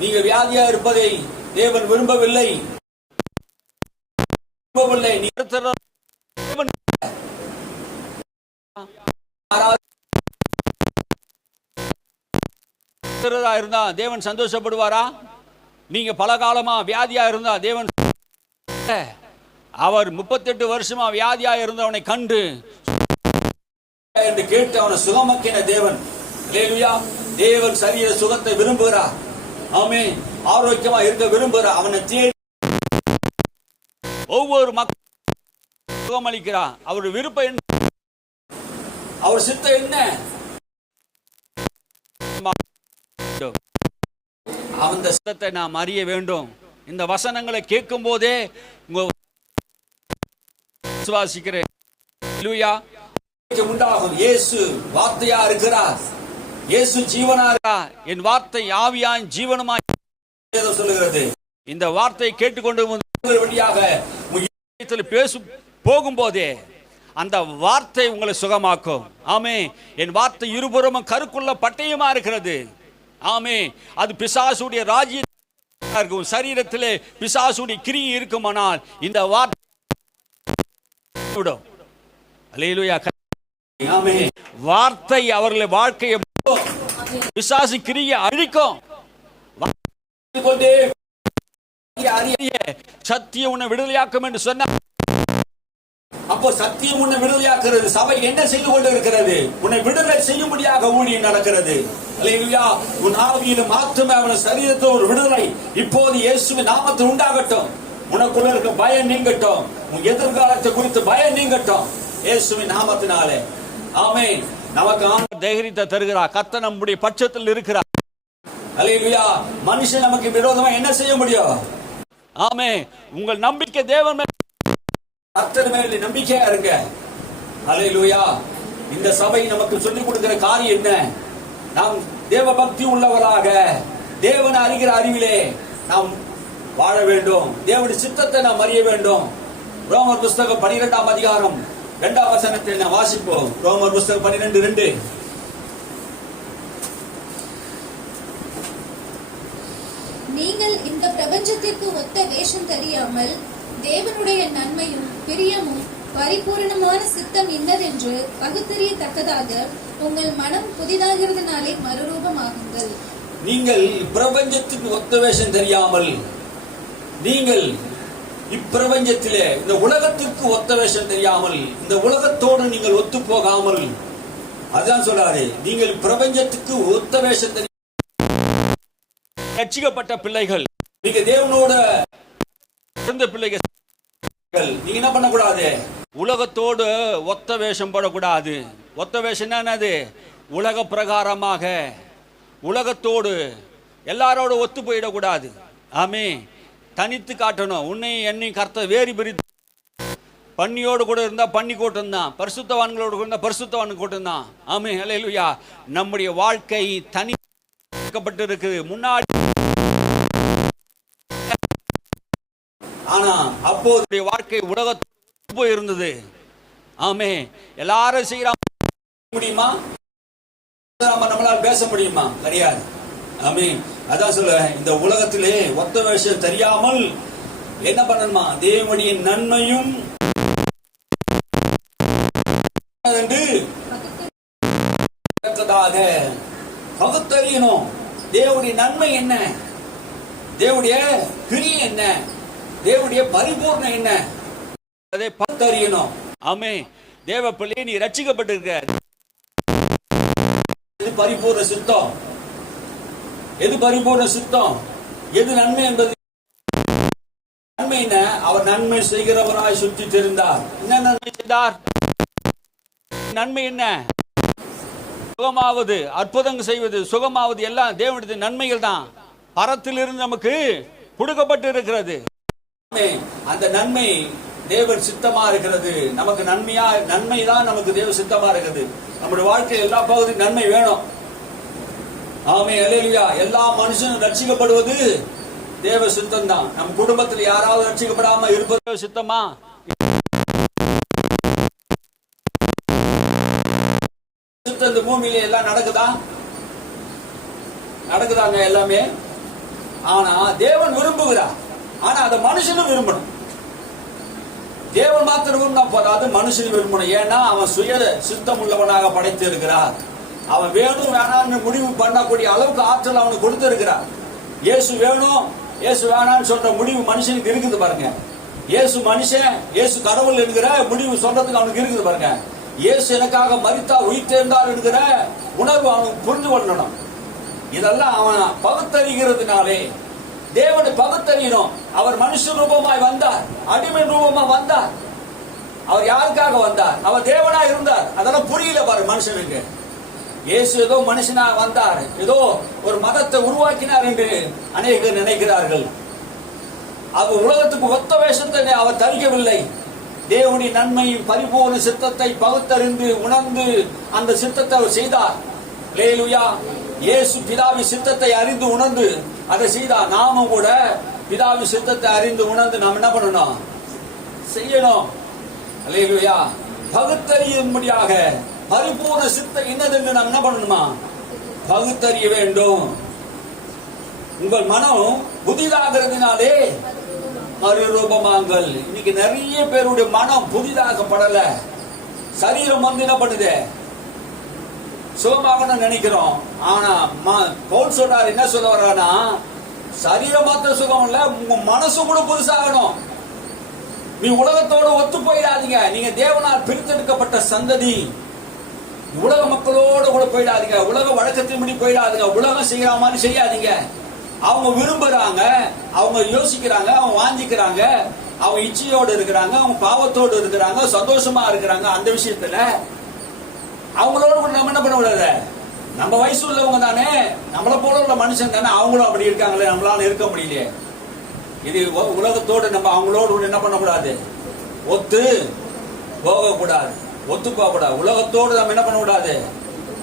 நீங்க வியாதியா இருப்பதை தேவன் விரும்பவில்லை. இருந்தா தேவன் சந்தோஷப்படுவாரா? நீங்க பல காலமா வியாதியா இருந்தா தேவன், அவர் 38 வருஷமா வியாதியா இருந்தவனை கண்டு என்று கேட்டு அவனை சுகமாக்கின தேவன். அல்லேலூயா. தேவன் சரீர சுகத்தை விரும்புகிறார். ஆமென். ஆரோக்கியமா இருக்க விரும்புகிறார். அவனை தேடி ஒவ்வொரு மக்களும் சுகமளிக்கிறார். அவர் விருப்பம் என்ன? அவர் சித்தம் என்ன? அந்த சித்தத்தை நாம் அறிய வேண்டும். இந்த வசனங்களை கேட்கும் போதே விசுவாசிக்கிறேன். உண்டாகும். இயேசு வார்த்தையா இருக்கிறார். இயேசு ஜீவனா இருக்கிறார். என் வார்த்தை ஆவியாய் ஜீவனுமாய் சொல்லுகிறது. இந்த வார்த்தையை கேட்டுக்கொண்டு வழியாக பேச போகும்போதே அந்த வார்த்தை உங்களை சுகமாக்கும். ஆமே. என் வார்த்தை இருபுறமும் கருக்குள்ள பட்டயமா இருக்கிறது. ஆமே. அது பிசாசுடைய ராஜ்யம் இருக்கும். சரீரத்திலே பிசாசுடைய கிரியை இருக்குமானால் இந்த வார்த்தை அல்லேலூயா. ஆமே. வார்த்தை அவர்களை வாழ்க்கையை பிசாசு கிரியை அழிக்கும். சத்தியம் உன்னை விடுதலையாக்கும் என்று சொன்னார். அப்போ சத்தியம் உன்னை விடுதலையாக்குறது. சபை என்ன செய்து கொண்டு இருக்கிறது? உன்னை விடுதலை செய்யும்படியாக ஊழியம் நடக்கிறது. அல்லேலூயா. உன் ஆவியிலும் ஆத்துமாவிலும் சரீரத்தில் ஒரு விடுதலை இப்போது இயேசுவின் நாமத்தில் உண்டாகட்டும். உனக்குள்ள இருக்க பயம் நீங்கட்டும். உன் எதிர்காலத்தை குறித்து பயம் நீங்கட்டும் இயேசுவின் நாமத்தினாலே. ஆமென். நமக்கு ஆண்டவர் தைரியத்தை தருகிறார். கர்த்தர் நம்முடைய பட்சத்தில் இருக்கிறார். அல்லேலூயா. மனுஷன் நமக்கு விரோதமா என்ன செய்ய முடியும்? ஆமென். உங்கள் நம்பிக்கை தேவன் மேல், கர்த்தர் மேல் நம்பிக்கையா இருங்க. அல்லேலூயா. இந்த சபை நமக்கு சொல்லிக் கொடுக்கிற காரியம் என்ன? நாம் தேவ பக்தி உள்ளவராக தேவனை அறிகிற அறிவிலே நாம் வாழ வேண்டும். தேவனுடைய சித்தத்தை நாம் அறிய வேண்டும். ரோமர் புஸ்தகம் 12ஆம் அதிகாரம் 2ஆம் வசனத்தை நாம் வாசிப்போம். ரோமர் புஸ்தகம் 12:2. நீங்கள் இந்த பிரபஞ்சத்திற்கு ஒத்த வேஷம் தெரியாமல் தேவனுடைய நன்மையும் பிரியமும் பரிபூரணமான சித்தம் இன்னதென்று பகுத்தறியத்தக்கதாக உங்கள் மனம் புதிதாகிறதுனாலே மறுரூபமாகுங்கள். நீங்கள் பிரபஞ்சத்துக்கு ஒத்த வேஷம் தெரியாமல், நீங்கள் இப்பிரபஞ்சத்திலே இந்த உலகத்திற்கு ஒத்த வேஷம் தெரியாமல், இந்த உலகத்தோடு நீங்கள் ஒத்து போகாமல், அதான் சொல்றாரு. நீங்கள் பிரபஞ்சத்துக்கு ஒத்த வேஷம் தெரியாமல் ரட்சிக்கப்பட்ட பிள்ளைகள், நீங்க தேவனோட பிறந்த பிள்ளைகள், நீங்க என்ன பண்ணக்கூடாது? உலகத்தோடு ஒத்த வேஷம் போடக்கூடாது. ஒத்த வேஷம் என்னது? உலக பிரகாரமாக உலகத்தோடு எல்லாரோட ஒத்து போயிடக்கூடாது. ஆமே. தனித்து காட்டணும். உன்னை என்னை கர்த்தர் வேறு பிரித்து, பன்னியோடு கூட இருந்தா பன்னி கூட்டம் தான், பரிசுத்தவான்களோடு கூட இருந்தா பரிசுத்தவான் கூட்டம் தான். ஆமே. அல்லேலூயா. நம்முடைய வாழ்க்கை தனிக்கப்பட்டு இருக்கு. முன்னாடி ஆனா அப்போதைய வாழ்க்கை உலகத்தோடு போய் இருந்தது. ஆமே. எல்லாரும் செய்யறாங்க முடியுமா? நம்மளால் பேச முடியுமா? கிடையாது. ஆமே. அதான் சொல்ல, இந்த உலகத்திலே ஒத்த வேஷம் தெரியாமல் என்ன பண்ணணுமா? தேவனுடைய நன்மையும் பகுத்தறியணும். தேவனுடைய நன்மை என்ன? தேவனுடைய கிரியை என்ன? தேவனுடைய பரிபூர்ணம் என்ன? அதை பகுத்தறியணும். ஆமே. தேவ பிள்ளை, நீ ரட்சிக்கப்பட்டிருக்க. எது பரிபூர்ண சித்தம்? எது பரிபூர்ண சித்தம்? எது நன்மை என்பது நன்மை என்ன? அவர் நன்மை செய்கிறவராய் சுற்றி தெரிந்தார். என்ன நன்மை செய்தார்? நன்மை என்ன? சுகமாவது, அற்புதங்கள் செய்வது, சுகமாவது எல்லாம் தேவனுடைய நன்மைகள் தான். பரத்திலிருந்து நமக்கு கொடுக்கப்பட்டு இருக்கிறது. அந்த நன்மை தேவன் சித்தமா இருக்கிறது. நமக்கு நன்மை தான் நமக்கு தேவ சித்தமா இருக்குது. நம்முடைய வாழ்க்கை எல்லா பகுதியும் நன்மை வேணும். ஆமே. அல்லேலூயா. எல்லா மனுஷனும் ரட்சிக்கப்படுவது தேவ சித்தம் தான். நம் குடும்பத்தில் யாராவது ரட்சிக்கப்படாம இருப்பது சித்தமா? சித்தம் இந்த பூமியில எல்லாம் நடக்குதா? நடக்குதாங்க எல்லாமே? ஆனா தேவன் விரும்புகிறார். ஆனா அதை மனுஷனும் விரும்பணும். தேவன் மாத்திரம் விரும்பினா போதாது, மனுஷன் விரும்பணும். ஏன்னா அவன் சுய சித்தம் உள்ளவனாக படைத்து இருக்கிறார். அவன் வேணும் வேணாம்னு முடிவு பண்ணக்கூடிய அளவுக்கு ஆற்றல் அவனுக்கு கொடுத்து இருக்கிறார். இயேசு வேணும் இயேசு வேணான்னு சொல்ற முடிவு மனுஷனுக்கு இருக்குது பாருங்க. இயேசு மனுஷன், இயேசு கடவுள் என்கிற முடிவு சொல்றதுக்கு அவனுக்கு இருக்குது பாருங்க. இயேசு எனக்காக மரித்தார் உயிர்த்தெழுந்தார் என்கிற உணர்வு அவனுக்கு புரிந்து கொள்ளணும். இதெல்லாம் அவன் பகுத்தறிகிறதுனாலே தேவனை பகுத்தறியணும். அவர் மனுஷ ரூபமாய் வந்தார், அடிமை ரூபமா வந்தார். அவர் யாருக்காக வந்தார்? அவர் தேவனா இருந்தார். அதெல்லாம் புரியல பாரு மனுஷனுக்கு. இயேசு ஏதோ மனுஷனா வந்தார், ஏதோ ஒரு மதத்தை உருவாக்கினார் என்று அநேகர் நினைக்கிறார்கள். அவர் உலகத்துக்கு ஒத்த வேஷத்தை அவர் தரிக்கவில்லை. தேவனுடைய நன்மையும் பரிபூர்ண சித்தத்தை பகுத்தறிந்து உணர்ந்து அந்த சித்தத்தை அவர் செய்தார். அல்லேலூயா. இயேசு பிதாவின் சித்தத்தை அறிந்து உணர்ந்து அதை செய்தார். நாமும் கூட பிதாவின் சித்தத்தை அறிந்து உணர்ந்து நாம் என்ன பண்ணணும்? செய்யணும். அல்லேலூயா. பகுத்தறியும்படியாக பரிபூர்ண சித்தம் என்னதென்று நாம் என்ன பண்ணணுமா? பகுத்தறிய வேண்டும். உங்கள் மனம் புதிதாகிறதுனாலே மறுரூபமாங்கள். இன்னைக்கு நிறைய பேருடைய மனம் புதிதாகப்படல. சரீரம் வந்து என்ன பண்ணுது? சுகமாகணும் நினைக்கிறோம். ஆனா பவுல் சொல்றாரு, என்ன சொல்ல வர்றானா, சரீரம் மாத்திரம் சுகம் இல்ல, உங்க மனசு கூட புதுசாகணும். நீ உலகத்தோட ஒத்து போயிடாதீங்க. நீங்க தேவனால் பிரித்தெடுக்கப்பட்ட சந்ததி. உலக மக்களோட கூட போயிடாதீங்க. உலக வழக்கத்தின்படி போயிடாதீங்க. உலகம் செய்யற மாதிரி செய்யாதீங்க. அவங்க விரும்புறாங்க, அவங்க யோசிக்கிறாங்க, அவங்க வாஞ்சிக்கிறாங்க, அவங்க இச்சையோடு இருக்கிறாங்க, அவங்க பாவத்தோடு இருக்கிறாங்க, சந்தோஷமா இருக்கிறாங்க. அந்த விஷயத்துல அவங்களோட கூட நம்ம என்ன பண்ண கூடாது? நம்ம வயசு உள்ளவங்க தானே, நம்மளை போல உள்ள மனுஷன் தானே, அவங்களும் அப்படி இருக்காங்களே, நம்மளால இருக்க முடியலையே. இது உலகத்தோடு நம்ம அவங்களோடு என்ன பண்ணக்கூடாது? ஒத்து போகக்கூடாது. ஒத்து போகக்கூடாது. உலகத்தோடு நம்ம என்ன பண்ணக்கூடாது?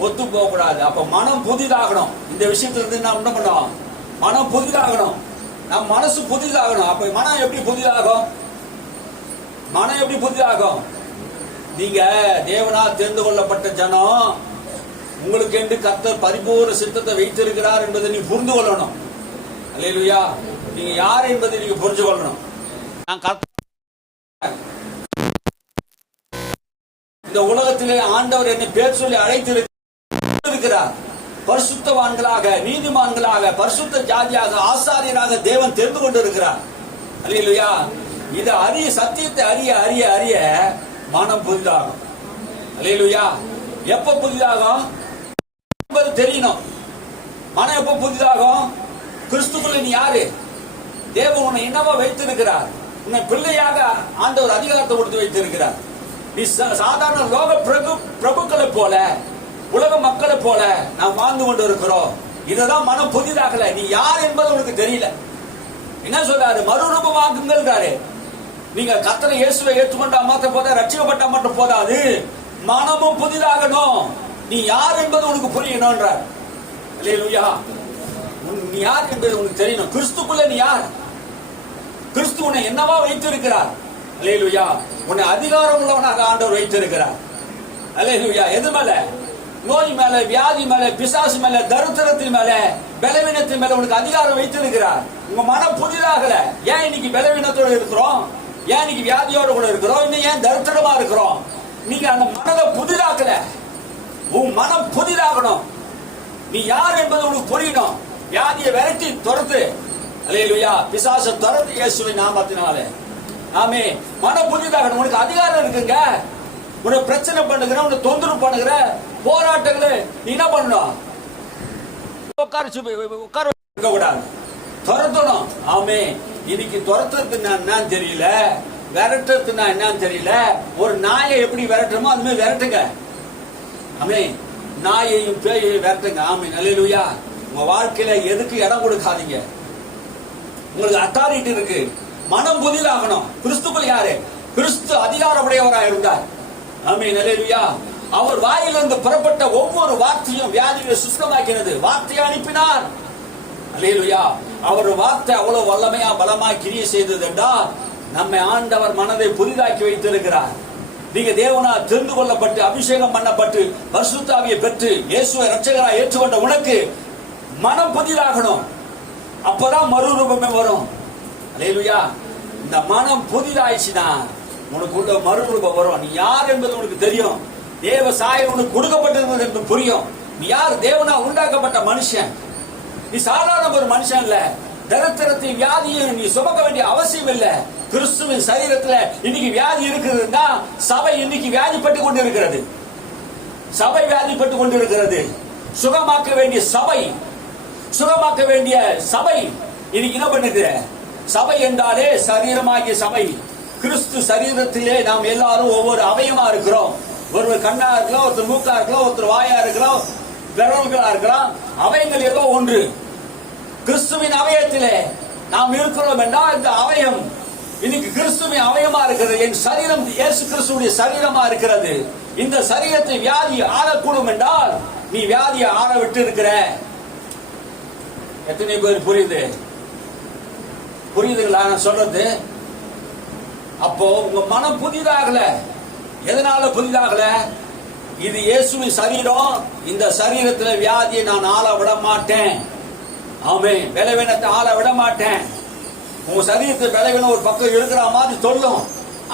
ஒத்து போகக்கூடாது. அப்ப மனம் புதிதாகணும். இந்த விஷயத்துல இருந்து நாம் என்ன பண்ணோம்? மனம் புதிதாகணும். நம் மனசு புதிதாகணும். அப்ப மனம் எப்படி புதிதாகும்? மனம் எப்படி புதிதாகும்? நீங்க தேவனால் தெரிந்து கொள்ளப்பட்ட ஜனம், உங்களுக்கு என்று கர்த்தர் பரிபூர்ண சித்தத்தை வைத்திருக்கிறார் என்பதை நீ புரிந்து கொள்ளணும். அல்லேலூயா. நீங்க யார் என்பதை நீங்க புரிஞ்சு கொள்ளணும். இந்த உலகத்திலே ஆண்டவர் என்னை பேர் சொல்லி அழைத்திருக்கிறார். பரிசுத்தவான்களாக, நீதிமான்களாக, பரிசுத்த ஜாதியாக, ஆசாரியராக தேவன் தெரிந்து கொண்டிருக்கிறார். அல்லேலூயா. இதை அறிய, சத்தியத்தை அறிய அறிய அறிய மனம் புதிதாகும். அல்லேலூயா. எப்ப புதிதாகும் என்பது தெரியணும். மனம் எப்ப புதிதாகும்? கிறிஸ்துக்குள்ள நீ யாரு? தேவன் உன்னை என்னவா வைத்திருக்கிறார்? உன்னை பிள்ளையாக ஆண்டவர் அதிகாரத்தை கொடுத்து வைத்திருக்கிறார். நீ சாதாரண லோக பிரபுக்களை போல, உலக மக்களை போல நாம் வாழ்ந்து கொண்டு இருக்கிறோம். இததான் மனம் புதிதாகல. நீ யார் என்பது உனக்கு தெரியல. என்ன சொல்றாரு? மறுரூபமாக்குங்கள். நீங்க கர்த்தரை இயேசுவை ஏற்றுக்கொண்டா மாத்திரம் போதா, ரட்சிக்கப்பட்டா மட்டும் போதாது, மனமும் புதிதாகணும். நீ யார் என்பது உனக்கு புரியணும்ன்றார். அல்லேலூயா. நீ யார் என்பது உனக்கு தெரியணும். கிறிஸ்துக்குள்ள நீ யார்? கிறிஸ்து உன்னை என்னவா வைத்திருக்கிறார்? அல்லேலூயா. உன்னை அதிகாரம் உள்ளவனாக ஆண்டவர் வைத்திருக்கிறார். அல்லேலூயா. எது மேல? நோய் மேல, வியாதி மேல, பிசாசு மேல, தரித்திரத்தின் மேல, பலவீனத்தின் மேல உனக்கு அதிகாரம் வைத்திருக்கிறார். உங்க மனம் புதிதாகல. ஏன் இன்னைக்கு பலவீனத்தோடு இருக்கிறோம்? ஏன் இன்னைக்கு வியாதியோடு கூட இருக்கிறோம்? இன்னும் ஏன் தரித்திரமா இருக்கிறோம்? நீங்க அந்த மனதை புதிதாக்கல. உன் மனம் புதிதாகணும். நீ யார் என்பது உனக்கு புரியணும். வியாதியை விரட்டி துரத்து. அல்லேலூயா. பிசாசை துரத்து இயேசுவின் நாமத்தினாலே. ஆமே. மனம் புதிதாகணும். உனக்கு அதிகாரம் இருக்குங்க. உனக்கு பிரச்சனை பண்ணுகிற, உனக்கு தொந்தரவு பண்ணுகிற போராட்டங்களை நீ என்ன பண்ணணும்? உட்கார கூடாது, துரத்தணும். ஆமே. இன்னைக்கு துரத்துறதுக்கு என்னன்னு தெரியல, விரட்டுறதுன்னா என்னன்னு தெரியல. ஒரு நாயை எப்படி விரட்டுறோமோ அது மாதிரி விரட்டுங்க. ஆமே. நாயையும் பேயையும் விரட்டுங்க. ஆமே. அல்லேலூயா. உங்க வாழ்க்கையில எதுக்கு இடம் கொடுக்காதீங்க. உங்களுக்கு அத்தாரிட்டி இருக்கு. மனம் புதிதாகணும். கிறிஸ்துக்குள் யாரு? கிறிஸ்து அதிகாரமுடையவராக இருந்தார். ஆமென். அல்லேலூயா. அவர் வாயிலிருந்து புறப்பட்ட ஒவ்வொரு வார்த்தையும் வியாதிகளை சுத்தமாக்கினது. வார்த்தையை அனுப்பினார். அல்லேலூயா. அவர் வார்த்தை அவ்வளவு வல்லமையா பலமா கிரியை செய்தது என்றால் நம்மை ஆண்டவர் மனதை புதிதாக்கி வைத்திருக்கிறார். நீங்க தேவனால் தெரிந்து கொள்ளப்பட்டு அபிஷேகம் பண்ணப்பட்டு பரிசுத்த ஆவியை பெற்று இயேசுவை இரட்சகராக ஏற்றுக்கொண்ட உனக்கு மனம் புதிதாகணும். அப்பதான் மறுரூபமே வரும். அல்லேலூயா. இந்த மனம் புதிதாயிடுச்சுன்னா உனக்குள்ள மறுரூபம் வரும். நீ யார் என்பது உனக்கு தெரியும். தேவ சாயல் உனக்கு கொடுக்கப்பட்டிருந்தது என்று புரியும். நீ யார்? தேவனா உண்டாக்கப்பட்ட மனுஷன். நீ சாதாரண ஒரு மனுஷன் இல்ல. தரித்திரத்தை வியாதியும் நீ சுமக்க வேண்டிய அவசியம் இல்ல. கிறிஸ்துவின் சரீரத்துல இன்னைக்கு வியாதி இருக்குதுன்னா சபை இன்னைக்கு வியாதிப்பட்டு கொண்டிருக்கிறது. சபை வியாதிப்பட்டு கொண்டிருக்கிறது. சுகமாக்க வேண்டிய சபை, சுகமாக்க வேண்டிய சபை இன்னைக்கு என்ன பண்ணுது? சபை என்றாலே சரீரமாகிய சபை. கிறிஸ்து சரீரத்திலே நாம் எல்லாரும் ஒவ்வொரு அவயமா இருக்கிறோம். ஒருவர் கண்ணா இருக்கலாம், ஒருத்தர் மூக்கா இருக்கலாம், ஒருத்தர் வாயா இருக்கலாம், விரல்களா இருக்கலாம். அவயங்கள் ஏதோ ஒன்று. கிறிஸ்துவின் அவயத்திலே நாம் இருக்கிறோம் என்றால் இந்த அவயம் இன்னைக்கு கிறிஸ்துவின் அவயமா இருக்கிறது. என் சரீரம் இயேசு கிறிஸ்துவுடைய சரீரமா இருக்கிறது. இந்த சரீரத்தை வியாதி ஆளக்கூடும் என்றால் நீ வியாதியை ஆள விட்டு இருக்கிற. எத்தனை பேர் புரியுது? புரியுதுங்களா நான் சொல்றது? அப்போ உங்க மனம் புதிதாகல. எதனால புதிதாகல? இது இயேசுவின் சரீரம். இந்த சரீரத்துல வியாதியை நான் ஆள விட மாட்டேன். ஆமென். பலவீனத்தை ஆள விட மாட்டேன். உங்க சரீரத்தை பலவீனம் ஒரு பக்கம் இருக்கிற மாதிரி சொல்லும்.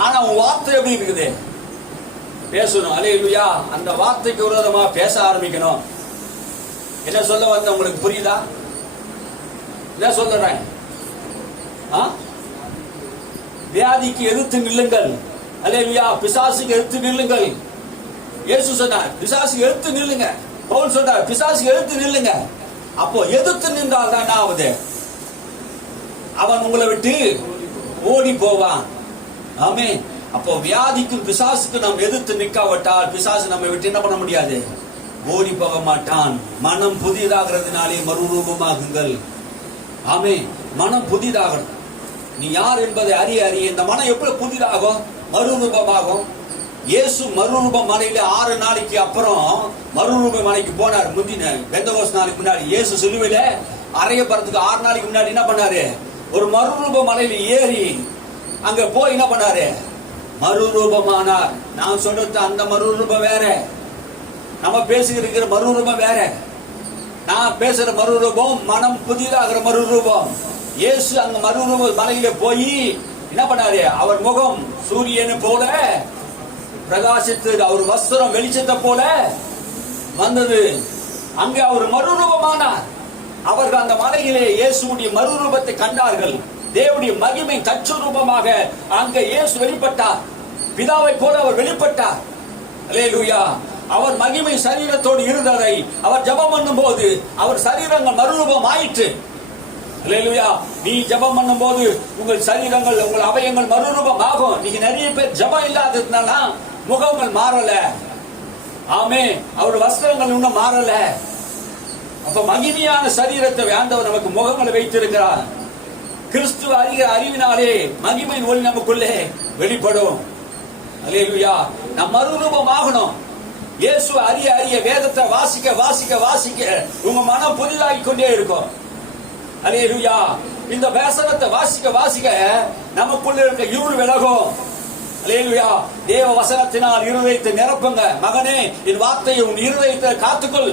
ஆனா உன் வார்த்தை எப்படி இருக்குது? பேசணும். அல்லேலூயா. அந்த வார்த்தைக்கு விரோதமா பேச ஆரம்பிக்கணும். என்ன சொல்ல வந்த உங்களுக்கு புரியுதா? என்ன சொல்றேன்? வியாதிக்கு எதிர்த்து நில்லுங்கள். அல்லேலூயா. பிசாசுக்கு எதிர்த்து நில்லுங்கள். இயேசு சொன்னார் பிசாசுக்கு எதிர்த்து நில்லுங்க. பவுல் சொன்னார் பிசாசுக்கு எதிர்த்து நில்லுங்க. அப்போ எதிர்த்து நின்றால் தான் ஆகுது, அவன் உங்களை விட்டு ஓடி போவான். ஆமென். அப்போ வியாதிக்கும் பிசாசுக்கு நாம் எதிர்த்து நிற்காவிட்டால் பிசாசு நம்ம விட்டு என்ன பண்ண முடியாது? ஓடி போக மாட்டான். மனம் புதிதாகிறதுனாலே மறுரூபமாகுங்கள். ஆமென். மனம் புதிதாகணும். நீ யார் என்பதை அறிய அறிய இந்த மனம் எப்படி புதிதாகும்? மறுரூபமாகும். இயேசு மறுரூப மலையில 6 நாளைக்கு அப்புறம் மறுரூப மலைக்கு போனார். முந்தின பெந்தகோஸ்து நாளைக்கு முன்னாடி இயேசு சிலுவையில அறையப்படுறதுக்கு 6 நாளைக்கு முன்னாடி என்ன பண்ணாரு? ஒரு மறுரூப மலையில ஏறி அங்க போய் என்ன பண்ணாரு? மறுரூபமானார். நான் சொல்றது அந்த மறுரூபம் வேற, நம்ம பேசிக்கிற மறுரூபம் வேற. நான் பேசுற மறுரூபம் மனம் புதிதாகிற மறுரூபம். இயேசு அங்க மறுரூப மலையில போய் என்ன பண்ணாரு? அவர் முகம் சூரியனை போல பிரகாசித்து, அவர் வஸ்திரம் வெளிச்சத்தை போல வந்தது. அங்கே அவர் மறுரூபமானார். அவர்கள் அந்த மலையிலே இயேசுடைய மறுரூபத்தை கண்டார்கள். தேவனுடைய மகிமை தற்சரூபமாக அங்கே இயேசு வெளிப்பட்டார். பிதாவை போல அவர் வெளிப்பட்டார். அல்லேலூயா. அவர் மகிமை சரீரத்தோடு இருந்ததை அவர் ஜெபம் பண்ணும் போது அவர் சரீரங்கள் மறுரூபம் ஆயிற்று. அல்லேலூயா. நீ ஜெபம் பண்ணும் போது உங்கள் சரீரங்கள், உங்கள் அவயங்கள் மறுரூபம் ஆகும். நீங்க நிறைய பேர் ஜெபம் இல்லாததுனால முகங்கள் மாறல. ஆமே. அவர் வஸ்திரங்கள் இன்னும் மாறல. அப்ப மகிமையான சரீரத்தை ஆண்டவர் நமக்கு முகங்களை வைத்திருக்கிறார். கிறிஸ்துவ அறிவினாலே மகிமையின் ஒளி நமக்குள்ளே வெளிப்படும். அல்லேலூயா. நாம் மறுரூபம் ஆகணும். இயேசு அறிய அறிய வேதத்தை வாசிக்க வாசிக்க வாசிக்க உங்க மனம் புதிதாகி கொண்டே இருக்கும். அல்லேலூயா. இந்த வசனத்தை வாசிக்க வாசிக்க நமக்குள்ள இருக்க இருள் விலகும். அல்லேலூயா. தேவ வசனத்தினால் இருதயத்தை நிரப்புங்க. மகனே, என் வார்த்தையை உன் இருதயத்தை காத்துக்கொள்.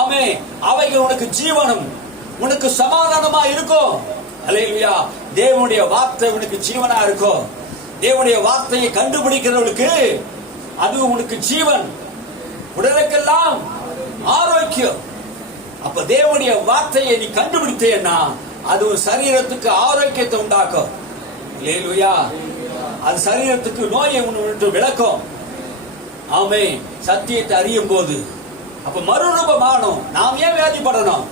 ஆமே. அவைகள் உனக்கு ஜீவனும் உனக்கு சமாதானமா இருக்கும். அல்லேலூயா. தேவனுடைய வார்த்தை உனக்கு ஜீவனா இருக்கும். தேவனுடைய வார்த்தையை கண்டுபிடிக்கிறவனுக்கு அது உனக்கு ஜீவன், உடலுக்கெல்லாம் ஆரோக்கியம். அப்ப தேவனுடைய வார்த்தையை நீ கண்டுபிடித்தேன்னா அது ஒரு சரீரத்துக்கு ஆரோக்கியத்தை உண்டாக்கும். அல்லேலூயா. அது சரீரத்துக்கு நோயை உண்டு விளக்கும். ஆமே. சத்தியத்தை அறியும் போது அப்ப மறுரூபமானோம். நாம் ஏன் வியாதிப்படணும்?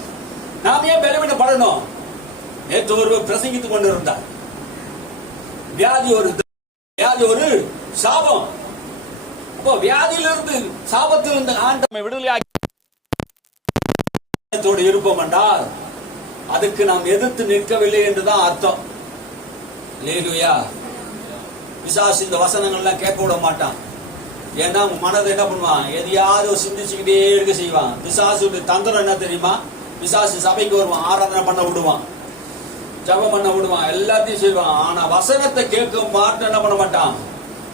நாம் ஏன் பலவீனப்படணும்? நேற்று ஒருவர் பிரசங்கித்துக் கொண்டிருந்தார். வியாதி ஒரு சாபம். அப்போ வியாதியிலிருந்து சாபத்திலிருந்து ஆண்டவரை விடுதலையாக்கி இருப்போம் என்றால் அதுக்கு நாம் எதிர்த்து நிற்கவில்லை என்றுதான் அர்த்தம். அல்லேலூயா. பிசாசு இந்த வசனங்கள்லாம் கேட்க விட மாட்டான். ஏன்னா மனதை என்ன பண்ணுவான்? எதையாவது சிந்திச்சுக்கிட்டே இருக்க செய்வான். பிசாசு தந்திரம் என்ன தெரியுமா? பிசாசு சபைக்கு வருவான், ஆராதனை பண்ண விடுவான், ஜபம் பண்ண விடுவான், எல்லாத்தையும் செய்வான். ஆனா வசனத்தை கேட்க மாட்டேன் என்ன பண்ண மாட்டான்?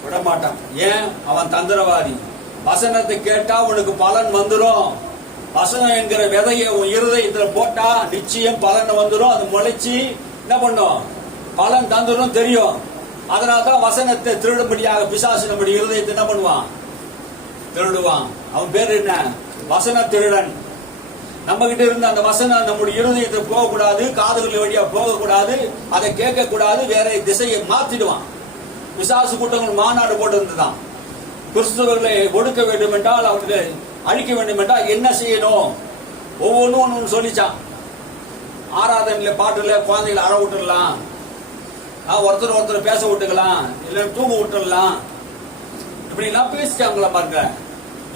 விட மாட்டான். ஏன்? அவன் தந்திரவாதி. வசனத்தை கேட்டா உனக்கு பலன் வந்துடும். வசனம் என்கிற விதையை உன் இருதயத்துல போட்டா நிச்சயம் பலன் வந்துடும். அது முளைச்சி என்ன பண்ணும்? பலன் தந்துடும் தெரியும். அதனால்தான் வசனத்தை திருடும்படியாக பிசாசு நம்முடைய இருதயத்தை என்ன பண்ணுவான்? திருடுவான். அவன் பேர் என்ன? வசன திருடன். நம்ம கிட்ட இருந்த அந்த வசனம் நம்முடைய இருதயத்தை போகக்கூடாது, காதுகள் வழியா போகக்கூடாது, அதை கேட்க கூடாது, வேற திசையை மாத்திடுவான். பிசாசு கூட்டங்கள் மாநாடு போட்டு இருந்துதான். கிறிஸ்தவர்களை ஒடுக்க வேண்டும் என்றால், அவர்களை அழிக்க வேண்டும் என்றால் என்ன செய்யணும்? ஒவ்வொன்றும் ஒன்று சொல்லிச்சான். ஆராதனையில பாட்டுல குழந்தைகளை அற விட்டுடலாம், ஒருத்தர் பேச விட்டுக்கலாம், இல்ல தூங்க விட்டுடலாம், இப்படி எல்லாம் பேசிட்டாங்களா பாருங்க.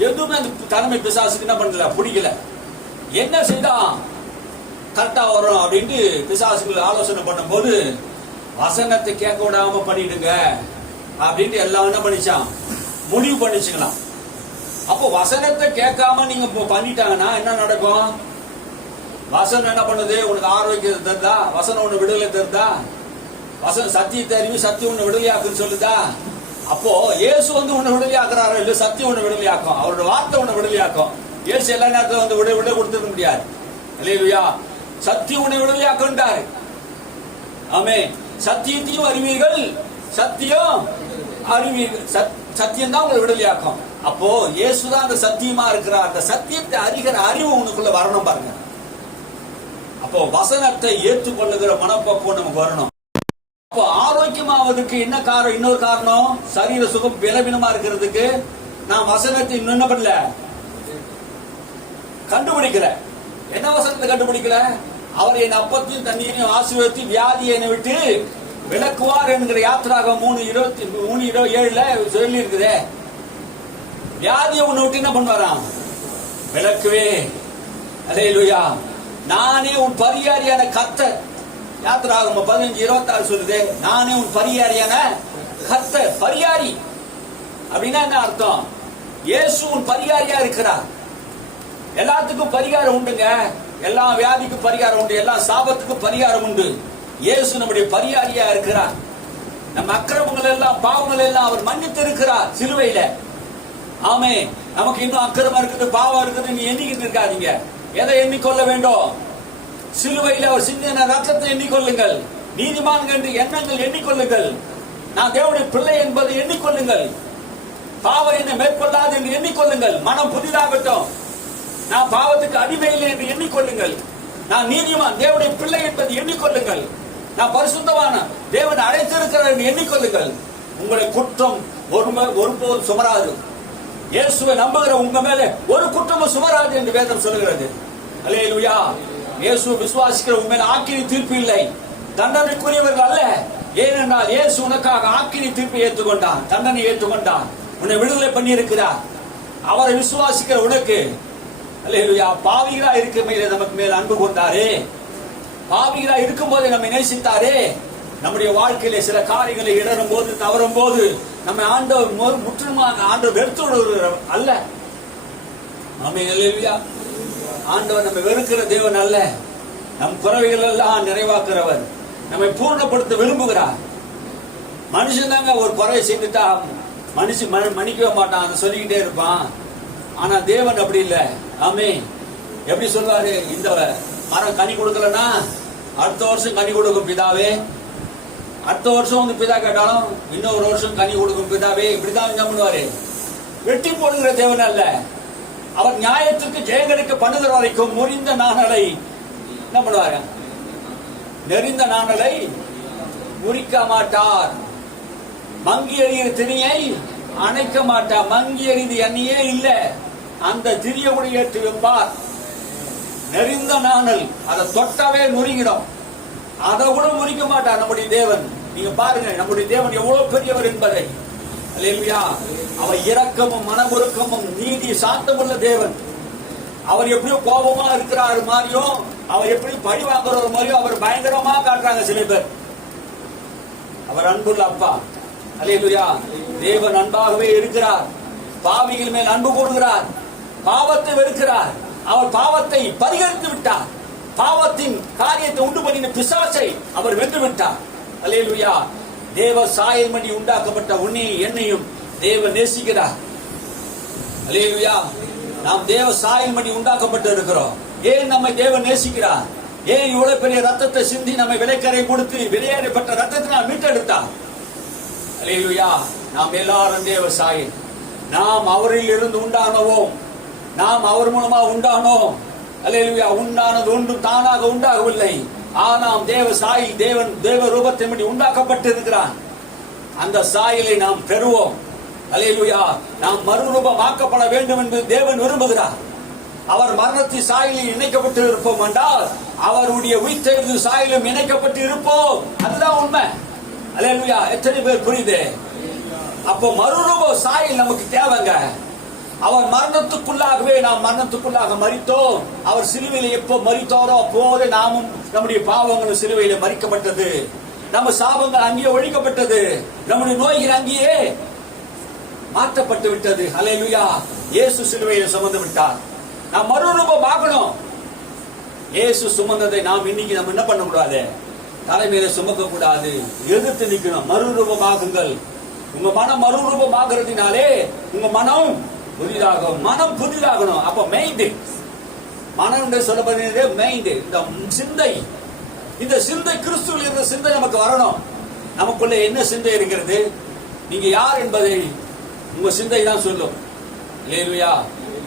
எதுவுமே அந்த தலைமை பிசாசுக்கு என்ன பண்ணல, பிடிக்கல. என்ன செய்தா கரெக்டா வரும் அப்படின்ட்டு பிசாசுகள் ஆலோசனை பண்ணும் போது வசனத்தை கேட்க விடாம பண்ணிடுங்க அப்படின்ட்டு எல்லாம் என்ன பண்ணிச்சான், முடிவு பண்ணிச்சுக்கலாம். அப்போ வசனத்தை கேட்காம நீங்க பண்ணிட்டாங்கன்னா என்ன நடக்கும்? வசனம் என்ன பண்ணுது? உனக்கு ஆரோக்கியத்தை தருதா? வசனம் ஒண்ணு விடுதலை தருதா? வசனம் சத்தியத்தை அறிவி சத்தியம் ஒண்ணு விடுதலையாக்குன்னு சொல்லுதா? அப்போ இயேசு உன்னை விடுதலையாக்குறாரோ இல்ல, சத்தியம் ஒண்ணு விடுதலையாக்கும், அவரோட வார்த்தை ஒண்ணு விடுதலையாக்கும். இயேசு எல்லா நேரத்துல விடுதலை கொடுத்துக்க முடியாது. அல்லேலூயா. சத்தியம் உன்னை விடுதலையாக்குன்றாரு. ஆமே. சத்தியத்தையும் அறிவீர்கள், சத்தியம் அறிவீர்கள். சத்தியம் தான் உங்களை விடுதலையாக்கும். அப்போ இயேசுதான் அந்த சத்தியமா இருக்கிறார். அந்த சத்தியத்தை அறிகிற அறிவு உனக்குள்ள வரணும் பாருங்க. அப்போ வசனத்தை ஏற்றுக்கொள்ளுகிற மனப்பக்குவம் நமக்கு வரணும். அப்போ ஆரோக்கியமாவதற்கு என்ன காரணம்? இன்னொரு காரணம், சரீர சுகம் பலவீனமா இருக்கிறதுக்கு நான் வசனத்தை இன்னும் என்ன பண்ணல, கண்டுபிடிக்கல. என்ன வசனத்தை கண்டுபிடிக்கல? அவர் என் அப்பத்தையும் தண்ணீரையும் ஆசீர்வதித்து வியாதியை என்னை விட்டு விலக்குவார் என்கிற யாத்திராகம் 3:27 சொல்லி இருக்குதே. வியாதியை உன்னை விட்டு என்ன பண்ணுவாராம்? விலக்குவே. அல்லேலூயா. நானே உன் பரியாரியான கர்த்தர். யாத்திராகம் 15:26 சொல்லுது, நானே உன் பரியாரியான கர்த்தர். பரியாரி அப்படின்னா என்ன அர்த்தம்? இயேசு உன் பரிகாரியா இருக்கிறார். எல்லாத்துக்கும் பரிகாரம் உண்டுங்க. எல்லா வியாதிக்கும் பரிகாரம் உண்டு, எல்லா சாபத்துக்கும் பரிகாரம் உண்டு. இயேசு நம்முடைய பரிகாரியா இருக்கிறார். நம்ம அக்கிரமங்கள் எல்லாம் பாவங்கள் எல்லாம் அவர் மன்னித்து இருக்கிறார் சிலுவையில. ஆமே. நமக்கு இன்னும் அக்கிரமம் இருக்குது, பாவம் இருக்குது, நீ எண்ணிக்கிட்டு இருக்காதீங்க. எதை எண்ணிக்கொள்ள வேண்டும்? சிலுவையில் அவர் சிந்தின ரத்தத்தை எண்ணிக்கொள்ளுங்கள். நீதிமான்கள் என்று எண்ணங்கள் எண்ணிக்கொள்ளுங்கள். நான் தேவனுடைய பிள்ளை என்பதை எண்ணிக்கொள்ளுங்கள். பாவம் என்னை மேற்கொள்ளாது என்று எண்ணிக்கொள்ளுங்கள். மனம் புதிதாகட்டும். நான் பாவத்துக்கு அடிமை இல்லை என்று எண்ணிக்கொள்ளுங்கள். நான் நீதிமான் தேவனுடைய பிள்ளை என்பதை எண்ணிக்கொள்ளுங்கள். நான் பரிசுத்தமான தேவன் அழைத்திருக்கிறார் என்று எண்ணிக்கொள்ளுங்கள். உங்களுடைய குற்றம் ஒருபோதும் சுமராது. இயேசுவை நம்புகிற உங்க மேல ஒரு குற்றமும் சுமராது என்று வேதம் சொல்லுகிறது. அல்லேலூயா. இயேசு விசுவாசிக்கிற உங்க மேல ஆக்கினி தீர்ப்பு இல்லை, தண்டனைக்குரியவர்கள் அல்ல. ஏனென்றால் இயேசு உனக்காக ஆக்கினி தீர்ப்பை ஏற்றுக்கொண்டார், தண்டனை ஏற்றுக்கொண்டார், உன்னை விடுதலை பண்ணி இருக்கிறார். அவரை விசுவாசிக்கிற உனக்கு அல்லேலூயா பாவிகளா இருக்கிற மேல நமக்கு மேல அன்பு கொண்டாரே, பாவிகளா இருக்கும் போதே நம்மை நேசித்தாரே. நம்முடைய வாழ்க்கையில சில காரியங்களை இடரும் போது தவறும் போது நம்ம ஆண்டவர் முற்றிலுமாக ஆண்டவர் வெறுத்து விடுகிறவர் அல்ல. ஆமென். அல்லேலூயா. ஆண்டவர் நம்ம வெறுக்கிற தேவன் அல்ல. நம் குறைகள் எல்லாம் நிறைவாக்குறவர், நம்மை பூர்ணப்படுத்த விரும்புகிறார். மனுஷன் தாங்க ஒரு குறையை செய்துட்டா மனுஷன் மன்னிக்கவே மாட்டான், அதை சொல்லிக்கிட்டே இருப்பான். ஆனா தேவன் அப்படி இல்லை. ஆமே. எப்படி சொல்வாரு? இந்த மரம் கனி கொடுக்கலன்னா அடுத்த வருஷம் கனி கொடுக்கும் பிதாவே. அடுத்த வருஷம் வந்து பிதா கேட்டாலும் இன்னொரு வருஷம் கனி கொடுக்கும் பிதாவே. இப்படிதான் என்ன பண்ணுவாரு? வெட்டி போடுகிற தேவன் அல்ல. அவர் நியாயத்துக்கு ஜெயங்கடிக்க பண்ணுகிற வரைக்கும் முறிந்த நாணலை என்ன பண்ணுவாரு? நெறிந்த நாணலை முறிக்க மாட்டார். மங்கி எறிகிற திணியை அணைக்க மாட்டார். மங்கி எறிது எண்ணியே இல்ல, அந்த திரிய கூட ஏற்றி வைப்பார். நெறிந்த நாணல் அதை தொட்டவே நுறுங்கிடும், அதை கூட முறிக்க மாட்டார் நம்முடைய தேவன். நீங்க பாருங்க நம்முடைய தேவன் எவ்வளவு பெரியவர் என்பதை. அல்லேலூயா. அவர் இரக்கமும் மனமுருக்கமும் நீதி சாந்தமுள்ள தேவன். அவர் எப்படியோ கோபமா இருக்கிறாரு மாதிரியோ, அவர் எப்படி பழி வாங்குற மாதிரியோ அவர் பயங்கரமா காட்டுறாங்க சில பேர். அவர் அன்புள்ள அப்பா. அல்லேலூயா. தேவன் அன்பாகவே இருக்கிறார். பாவிகள் மேல் அன்பு கூறுகிறார், பாவத்தை வெறுக்கிறார். அவர் பாவத்தை பரிகரித்து விட்டார். பாவத்தின் காரியத்தை உண்டு பண்ணின பிசாசை அவர் வென்று விட்டார். அல்லேலூயா. தேவ சாயல் மணி உண்டாக்கப்பட்ட உன்னை என்னையும் தேவன் நேசிக்கிறார். அல்லேலூயா. நாம் தேவ சாயல்படி உண்டாக்கப்பட்டு இருக்கிறோம். ஏன் நம்மை தேவன் நேசிக்கிறார்? ஏன் இவ்வளவு பெரிய ரத்தத்தை சிந்தி நம்மை விலைக்கரை கொடுத்து வெளியேறப்பட்ட ரத்தத்தை நாம் மீட்டெடுத்தார்? அல்லேலூயா. நாம் எல்லாரும் தேவ சாயல். நாம் அவரில் இருந்து உண்டானவோம். நாம் அவர் மூலமா உண்டானோம். அல்லேலூயா. உண்டானது ஒன்றும் தானாக உண்டாகவில்லை. ஆனால் தேவ சாயல், தேவன் தேவ ரூபத்தின்படி உண்டாக்கப்பட்டு இருக்கிறான். அந்த சாயலை நாம் பெறுவோம். அல்லேலூயா. நாம் மறுரூபமாக்கப்பட வேண்டும் என்று தேவன் விரும்புகிறார். அவர் மரணத்தின் சாயலில் இணைக்கப்பட்டு இருப்போம் என்றால் அவருடைய உயிர்த்தெழுந்து சாயலும் இணைக்கப்பட்டு இருப்போம். அதுதான் உண்மை. அல்லேலூயா. எத்தனை பேர் புரியுது? அப்போ மறுரூப சாயல் நமக்கு தேவைங்க. அவர் மரணத்துக்குள்ளாகவே நாம் மரணத்துக்குள்ளாக மரித்தோம். அவர் சிலுவையில் எப்போ மரித்தாரோ அப்போது நாமும் நம்முடைய பாவங்களும் சிலுவையில் மரிக்கப்பட்டது. நம்ம சாபங்கள் அங்கேயே ஒழிக்கப்பட்டது. நம்முடைய நோய்கள் அங்கேயே மாற்றப்பட்டு விட்டது. அல்லேலூயா. இயேசு சிலுவையில் சுமந்து விட்டார். நாம் மறுரூபமாகணும். இயேசு சுமந்ததை நாம் இன்னைக்கு நம்ம என்ன பண்ண கூடாது? தலைமையில சுமக்க கூடாது. எதிர்த்து நிக்கணும். மறுரூபமாகுங்கள். உங்க மனம் மறுரூபமாகிறதுனாலே உங்க மனம் புதிதாகும். மனம் புதிதாகணும். அப்ப மைண்ட், மனம் சொல்லப்படுகிறது மைண்ட், இந்த சிந்தை. இந்த சிந்தை கிறிஸ்துவில் இருக்கிற சிந்தை நமக்கு வரணும். நமக்குள்ள என்ன சிந்தை இருக்கிறது? நீங்க யார் என்பதை உங்க சிந்தை தான் சொல்லும். இல்லையா?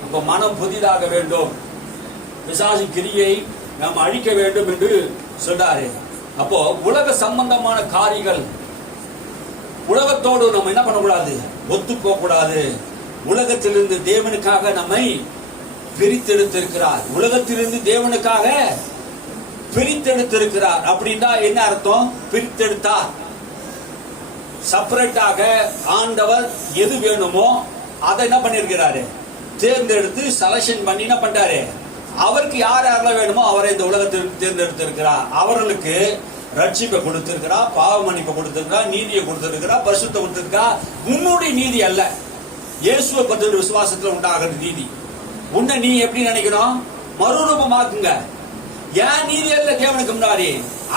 அப்ப மனம் புதிதாக வேண்டும். பிசாசு கிரியை நாம் அழிக்க வேண்டும் என்று சொன்னாரு. அப்போ உலக சம்பந்தமான காரியங்கள், உலகத்தோடு நம்ம என்ன பண்ணக்கூடாது? ஒத்து போக கூடாது. உலகத்திலிருந்து தேவனுக்காக நம்மை பிரித்தெடுத்திருக்கிறார். உலகத்திலிருந்து தேவனுக்காக பிரித்தெடுத்திருக்கிறார். அப்படின்னா என்ன அர்த்தம்? பிரித்தெடுத்தார். செப்பரேட்டாக ஆண்டவர் எது வேணுமோ அதை என்ன பண்ணிருக்கிறாரு? தேர்ந்தெடுத்து செலக்ஷன் பண்ணி என்ன பண்றாரு? அவருக்கு யார் யாரெல்லாம் வேணுமோ அவரை இந்த உலகத்திற்கு தேர்ந்தெடுத்திருக்கிறார். அவர்களுக்கு ரட்சிப்பை கொடுத்திருக்கிறார், பாவ மன்னிப்பை கொடுத்திருக்கிறார், நீதியை கொடுத்திருக்கிறார், பரிசுத்த கொடுத்திருக்கிறார். உன்னுடைய நீதி அல்ல, இயேசுவை பற்றி விசுவாசத்தில் உண்டாகிற நீதி. உன்னை நீ எப்படி நினைக்கணும்? மறுரூபமாக்குங்க. ஏன் நீதி அல்ல தேவனுக்கு முன்னாடி?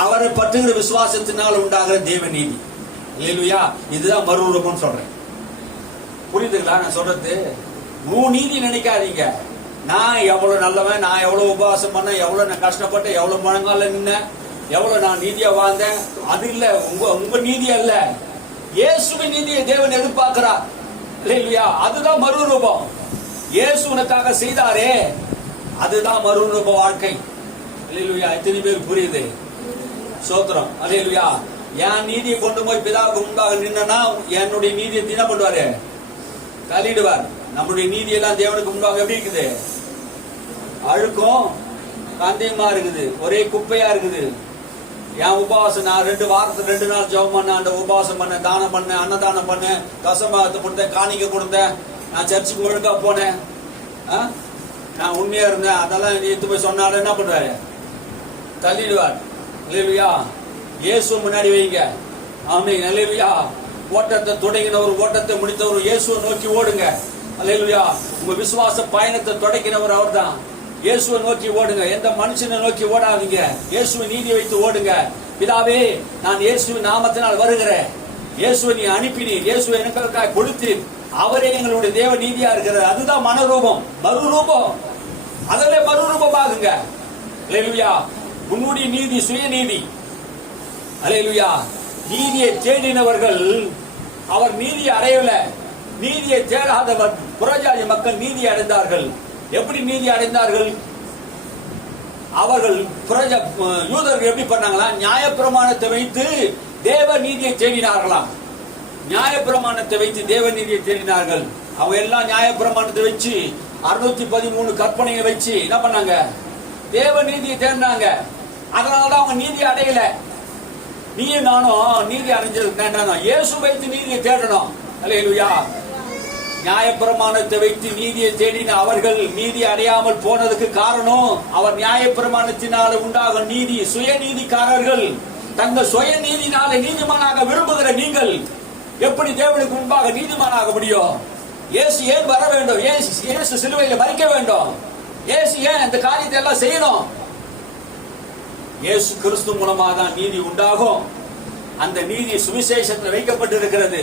அவரை பற்றுகிற விசுவாசத்தினால் உண்டாகிற தேவ நீதி. இல்லையா? இதுதான் மறுரூபம் சொல்றேன். புரியுதுங்களா நான் சொல்றது? உன் நீதி நினைக்காதீங்க. நான் எவ்வளவு நல்லவன், நான் எவ்வளவு உபவாசம் பண்ண, எவ்வளவு நான் கஷ்டப்பட்டேன், எவ்வளவு முழங்கால நின்ன, எவ்வளவு நான் நீதியா வாழ்ந்தேன், அது இல்ல. உங்க நீதி அல்ல, இயேசுவின் நீதியை தேவன் எதிர்பார்க்கிறார். இல்லையா? அதுதான் மறுரூபம். இயேசு உனக்காக செய்தாரே, அதுதான் மறுரூப வாழ்க்கை. இல்லையா? எத்தனை பேர் புரியுது? சோத்திரம். அல்லேலூயா. என் நீதியை கொண்டு போய் பிதாவுக்கு முன்பாக நின்னா என்னுடைய நீதியை என்ன பண்ணுவாரு? தள்ளிடுவார். நம்முடைய நீதியெல்லாம் தேவனுக்கு முன்பாக எப்படி இருக்குது? அழுக்கும் கந்தையுமா இருக்குது, ஒரே குப்பையா இருக்குது. என் உபவாசம் நான் 2 நாள் ஜெபம் பண்ண, அந்த உபவாசம் பண்ண, தானம் பண்ண, அன்னதானம் பண்ண, தசமத்தை கொடுத்தேன், காணிக்கை கொடுத்தேன், நான் சர்ச்சுக்கு ஒழுங்கா போனேன், நான் உண்மையா இருந்தேன், அதெல்லாம் எடுத்து போய் சொன்னாலும் என்ன பண்றாரு? தள்ளிடுவார். இல்லையா? இயேசு முன்னாடி வைங்க. ஆமென். அல்லேலூயா. ஓட்டத்தை தொடங்கினவர், ஓட்டத்தை முடித்தவர், இயேசுவை நோக்கி ஓடுங்க. அல்லேலூயா. உங்க விசுவாச பயணத்தை தொடங்கினவர் அவர்தான். இயேசுவை நோக்கி ஓடுங்க. எந்த மனுஷனை நோக்கி ஓடாதீங்க. இயேசுவை நீதி வைத்து ஓடுங்க. பிதாவே, நான் இயேசுவின் நாமத்தினால் வருகிறேன். இயேசுவை நீ அனுப்பினீர், இயேசுவை எனக்காக கொடுத்தீர், அவரே எங்களுடைய தேவ நீதியா இருக்கிறார். அதுதான் மனரூபம், மறுரூபம். அதிலே மறுரூபமாகுங்க. அல்லேலூயா. உன்னுடைய நீதி சுயநீதி. அல்லேலூயா. நீதியை தேடினவர்கள் அவர் நீதியை அடையல. நீதியை தேடாதவர் புறஜாதி மக்கள் நீதி அடைந்தார்கள். எப்படி நீதி அடைந்தார்கள்? அவர்கள் யூதர்கள் எப்படி பண்ணாங்களா? நியாயப்பிரமாணத்தை வைத்து தேவ நீதியை தேடினார்களாம். நியாயப்பிரமாணத்தை வைத்து தேவ நீதியை தேடினார்கள். அவங்க எல்லாம் நியாயப்பிரமாணத்தை வச்சு 613 கற்பனையை வச்சு என்ன பண்ணாங்க? தேவ நீதியை தேடினாங்க. அதனாலதான் அவங்க நீதி அடையல. நீயும் நானும் நீதி அடைஞ்சிருக்க இயேசு வைத்து நீதியை தேடணும். அல்லேலூயா. நியாயப்பிரமாணத்தை வைத்து நீதியை தேடின அவர்கள் நீதி அடையாமல் போனதுக்கு காரணம் அவர் நியாயப்பிரமாணத்தினால உண்டாகும் நீதி. சுயநீதிக்காரர்கள் தங்கள் சுயநீதினால நீதிமானாக விரும்புகிற நீங்கள் எப்படி தேவனுக்கு முன்பாக நீதிமானாக முடியும்? இயேசு ஏன் வர வேண்டும்? இயேசு சிலுவையில் மரிக்க வேண்டும். இயேசு ஏன் இந்த காரியத்தை எல்லாம் செய்யணும்? இயேசு கிறிஸ்து மூலமாக தான் நீதி உண்டாகும். அந்த நீதி சுவிசேஷத்தில் வைக்கப்பட்டிருக்கிறது.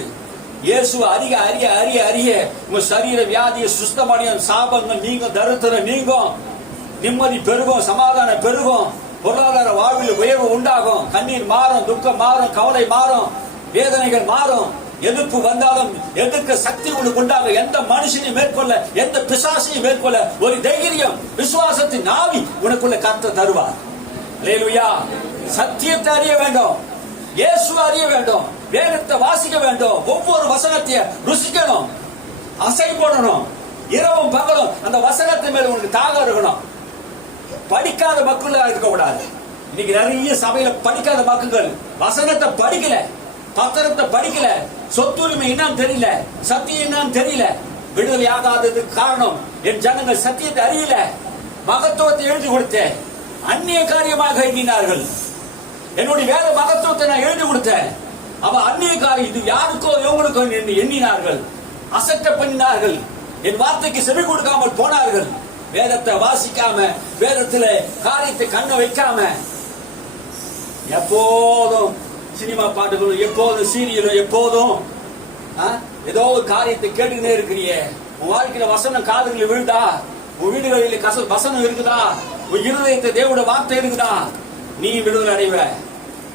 இயேசு அறிய அறிய அறிய அறிய உங்க சரீர வியாதியை சுஸ்தமடையும், சாபங்கள் நீங்கும், தரித்திரம் நீங்கும், நிம்மதி பெருகும், சமாதானம் பெருகும், பொருளாதார வாழ்வில் உயர்வு உண்டாகும், கண்ணீர் மாறும், துக்கம் மாறும், கவலை மாறும், வேதனைகள் மாறும். எதிர்ப்பு வந்தாலும் எதிர்க்க சக்தி உனக்கு உண்டாகும். எந்த மனுஷனையும் மேற்கொள்ள, எந்த பிசாசையும் மேற்கொள்ள ஒரு தைரியம், விசுவாசத்தின் ஆவி உனக்குள்ள கர்த்தர் தருவார். அல்லேலூயா. சத்தியத்தை அறிய வேண்டும், இயேசு அறிய வேண்டும், வேதத்தை வாசிக்க வேண்டும், ஒவ்வொரு வசனத்தையும் ருசிக்கணும், அசை போடணும், இரவும் பகலும் அந்த வசனத்தின் மேல உனக்கு தாகம் இருக்கணும். படிக்காத மக்கள் இருக்கக்கூடாது. இன்னைக்கு நிறைய சபையில படிக்காத மக்கள் வசனத்தை படிக்கல, பத்திரத்தை படிக்கல, சொத்துரிமை என்னன்னு தெரியல, சத்தியம் என்னன்னு தெரியல. விடுதலை ஆகாததுக்கு காரணம் என் ஜனங்கள் சத்தியத்தை அறியல. மகத்துவத்தை எழுதி கொடுத்தேன், அந்நிய காரியமாக எண்ணினார்கள். என்னுடைய வேத மகத்துவத்தை நான் எழுதி கொடுத்தேன், அவ அந்நிய காரியம், இது யாருக்கோ இவங்களுக்கோ என்று எண்ணினார்கள், அசட்ட பண்ணினார்கள், என் வார்த்தைக்கு செவி கொடுக்காமல் போனார்கள். வேதத்தை வாசிக்காம, வேதத்துல காரியத்தை கண்ண வைக்காம, எப்போதும் சினிமா பாட்டுகளும், எப்போதும் சீரியலும், எப்போதும் ஏதோ ஒரு காரியத்தை கேட்டுக்கிட்டே இருக்கிறியே. உன் வாழ்க்கையில வசனம் காதுகளில் விழுதா? உன் வீடுகளில் வசனம் இருக்குதா? உன் இருதயத்தை தேவனுடைய வார்த்தை இருக்குதா? நீ விடுதலை அடைவ,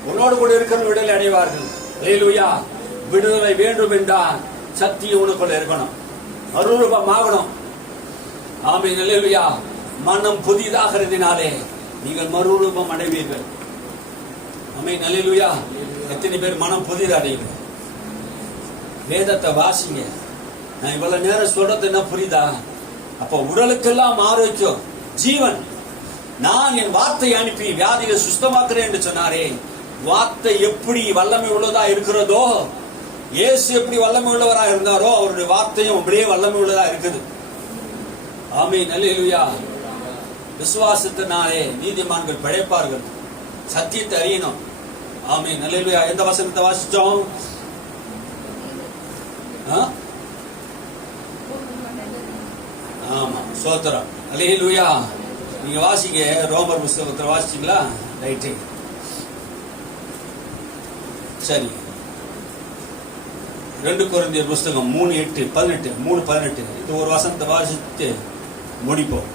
உன்னோடு கூட இருக்கிற விடுதலை அடைவார்கள். அல்லேலூயா. விடுதலை வேண்டும் என்றால் சத்தியம் உனக்குள்ள இருக்கணும், மறுரூபம் ஆகணும். ஆமென். அல்லேலூயா. மனம் புதிதாகிறதுனாலே நீங்கள் மறுரூபம் அடைவீர்கள். ஆமென். அல்லேலூயா. எத்தனை பேர் மனம் புதிதடைவீங்க? வேதத்தை வாசிங்க. நான் இவ்வளவு நேரம் சொல்றது என்ன புரியுதா? அப்ப உடலுக்கெல்லாம் ஆரோக்கியம், ஜீவன். நான் என் வார்த்தை அனுப்பி வியாதிகளை சுத்தமாக்குறேன் என்று சொன்னாரே, வார்த்தை எப்படி வல்லமை உள்ளதா இருக்கிறதோ, இயேசு எப்படி வல்லமை உள்ளவரா இருந்தாரோ, அவருடைய வார்த்தையும் அப்படியே வல்லமை உள்ளதா இருக்குது. ஆமென். அல்லேலூயா. விசுவாசத்தினாலே நீதிமான்கள் பிழைப்பார்கள். சத்தியத்தை அறியணும். ஆமென். அல்லேலூயா. எந்த வசனத்தை வாசிச்சோம்? ஆமா, சோத்திரம். அல்லேலூயா. நீங்க வாசிங்க, ரோமர் புஸ்தகத்தை வாசிச்சீங்களா? ரைட்டு, சரி. 2 கொரிந்தியர் புஸ்தகம் 3:8-18, 3:18. இது ஒரு வசனத்தை வாசித்து முடிப்போம்.